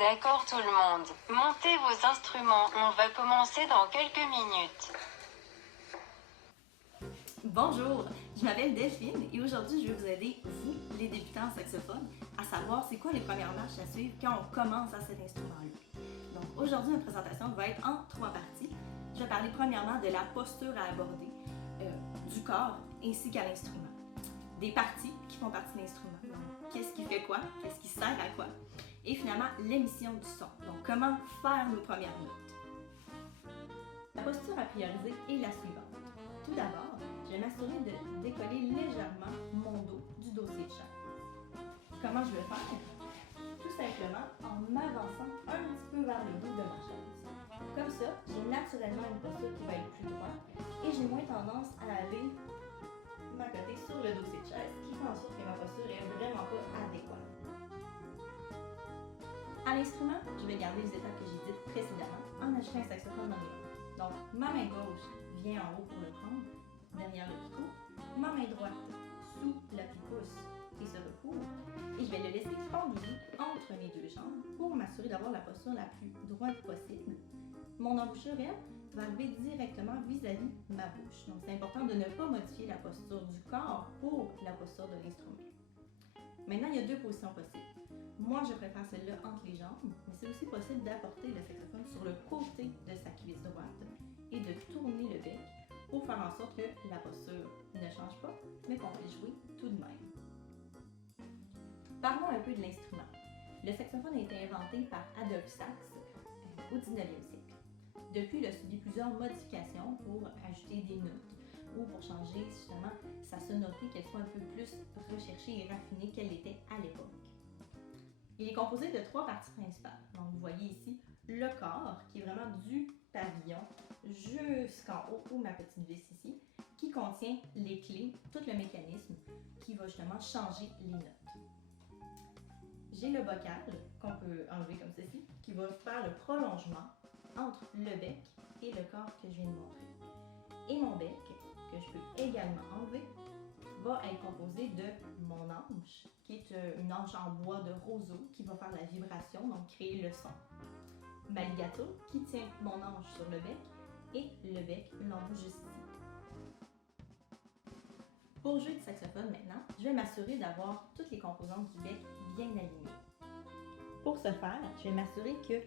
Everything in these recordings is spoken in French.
D'accord tout le monde. Montez vos instruments, on va commencer dans quelques minutes. Bonjour, je m'appelle Delphine et aujourd'hui je vais vous aider, vous, les débutants en saxophone, à savoir c'est quoi les premières marches à suivre quand on commence à cet instrument-là. Donc aujourd'hui, ma présentation va être en 3 parties. Je vais parler premièrement de la posture à aborder, du corps ainsi qu'à l'instrument. Des parties qui font partie de l'instrument. Donc, qu'est-ce qui fait quoi, qu'est-ce qui sert à quoi. Et finalement, l'émission du son. Donc, comment faire nos premières notes. La posture à prioriser est la suivante. Tout d'abord, je vais m'assurer de décoller légèrement mon dos du dossier de chaise. Comment je vais faire? Tout simplement en m'avançant un petit peu vers le bout de ma chaise. Comme ça, j'ai naturellement une posture qui va être plus droite et j'ai moins tendance à aller m'accoter sur le dossier de chaise, qui fait en sorte que ma posture est vraiment pas adéquate. À l'instrument, je vais garder les étapes que j'ai dites précédemment en ajoutant un saxophone dans les mains. Donc, ma main gauche vient en haut pour le prendre, derrière le picot. Ma main droite sous l'appui-pouce et se recouvre. Et je vais le laisser pendu entre mes deux jambes pour m'assurer d'avoir la posture la plus droite possible. Mon embouchure, elle, va lever directement vis-à-vis ma bouche. Donc, c'est important de ne pas modifier la posture du corps pour la posture de l'instrument. Maintenant, il y a deux positions possibles. Moi, je préfère celle-là entre les jambes, mais c'est aussi possible d'apporter le saxophone sur le côté de sa cuisse droite et de tourner le bec pour faire en sorte que la posture ne change pas, mais qu'on puisse jouer tout de même. Parlons un peu de l'instrument. Le saxophone a été inventé par Adolphe Sax au 19e siècle. Depuis, il a subi plusieurs modifications pour ajouter des notes ou pour changer justement sa sonorité, qu'elle soit un peu plus recherchée et raffinée qu'elle l'était à l'époque. Il est composé de 3 parties principales. Donc, vous voyez ici le corps, qui est vraiment du pavillon jusqu'en haut, ou ma petite vis ici, qui contient les clés, tout le mécanisme qui va justement changer les notes. J'ai le bocal, qu'on peut enlever comme ceci, qui va faire le prolongement entre le bec et le corps que je viens de montrer. Et mon bec, que je peux également enlever, va être composé de mon anche, qui est une anche en bois de roseau qui va faire la vibration, donc créer le son. Ma ligature, qui tient mon anche sur le bec, et le bec l'embouche juste ici. Pour jouer du saxophone maintenant, je vais m'assurer d'avoir toutes les composantes du bec bien alignées. Pour ce faire, je vais m'assurer que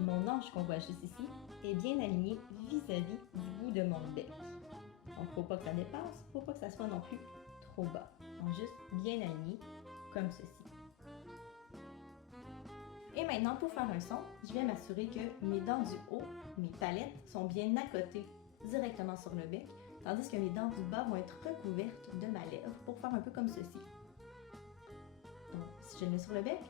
mon anche qu'on voit juste ici est bien alignée vis-à-vis du bout de mon bec. Donc, il ne faut pas que ça dépasse, il ne faut pas que ça soit non plus trop bas. Donc, juste bien aligné, comme ceci. Et maintenant, pour faire un son, je vais m'assurer que mes dents du haut, mes palettes, sont bien accotées directement sur le bec, tandis que mes dents du bas vont être recouvertes de ma lèvre pour faire un peu comme ceci. Donc, si je le mets sur le bec,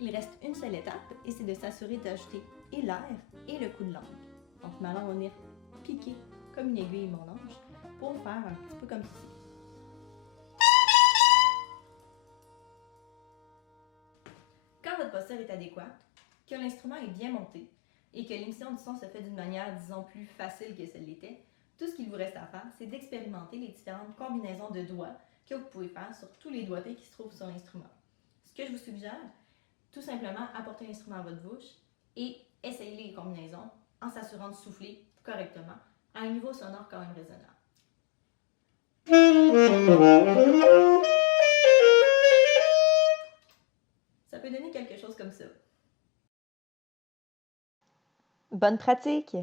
il reste une seule étape et c'est de s'assurer d'ajouter et l'air et le coup de langue. Donc, ma langue va venir piquer comme une aiguille mon ange pour faire un petit peu comme ceci. Quand votre posture est adéquate, que l'instrument est bien monté et que l'émission du son se fait d'une manière, disons, plus facile que celle l'était, tout ce qu'il vous reste à faire, c'est d'expérimenter les différentes combinaisons de doigts que vous pouvez faire sur tous les doigtés qui se trouvent sur l'instrument. Ce que je vous suggère, tout simplement apporter l'instrument à votre bouche et essayer les combinaisons en s'assurant de souffler correctement à un niveau sonore quand même raisonnable. Ça peut donner quelque chose comme ça. Bonne pratique!